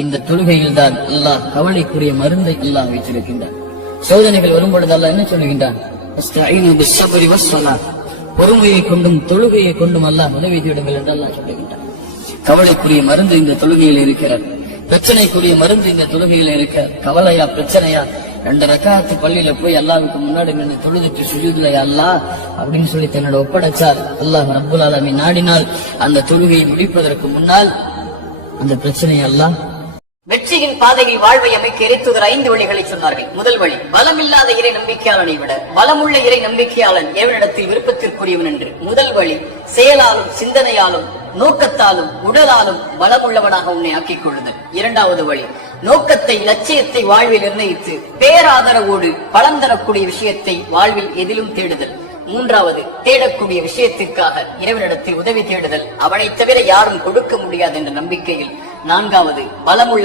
இந்த தொழுகையில் தான் அல்லாஹ் கவலைக்குரிய மருந்தை அல்லாஹ் வைத்திருக்கின்றான். சோதனைகள் வரும்பொழுது அல்லாஹ் என்ன சொல்லுகின்றான்? பொறுமையை கொண்டும் தொழுகையை கொண்டும் அல்லாஹ் உதவி தேடுங்கள் என்று அல்லாஹ் சொல்லுகின்றான். கவலைக்குரிய மருந்து இந்த தொழுகையில் இருக்கிறார் பிரச்சனைக்குரிய மருந்து இந்த தொழுகையில் இருக்க கவலையா பிரச்சனையா? ரெண்டு ரக்காத்து பள்ளியில போய் அல்லாவுக்கு முன்னாடி நின்று தொழுதுட்டு சுஜூதுல அல்லா அப்படின்னு சொல்லி தன்னோட ஒப்படைச்சார். அல்லாஹ் ரப்புல் ஆலமீன் நாடினால் அந்த தொழுகையை முடிப்பதற்கு முன்னால் அந்த பிரச்சனையை அல்லாஹ் வெற்றியின் பாதையில் வாழ்வை அமைக்க எரித்துதர் ஐந்து வழிகளை சொன்னார்கள். முதல் வழி பலமில்லாத இறை நம்பிக்கையாளனை விட பலமுள்ள இறை நம்பிக்கையாளன் எவனிடத்தில் விருப்பத்திற்குரியவன் என்று. முதல் வழி செயலாலும் சிந்தனையாலும் நோக்கத்தாலும் உடலாலும் பலமுள்ளவனாக உன்னை ஆக்கிக் கொள்ளுதல். இரண்டாவது வழி நோக்கத்தை லட்சியத்தை வாழ்வில் நிர்ணயித்து பேராதரவோடு பலன் தரக்கூடிய விஷயத்தை வாழ்வில் எதிலும் தேடுதல். மூன்றாவது தேடக்கூடிய விஷயத்திற்காக இறைவனிடத்தில் உதவி தேடுதல். அவனைத் தவிர யாரும் கொடுக்க முடியாது என்ற நம்பிக்கையில். நான்காவது பலமுள்ள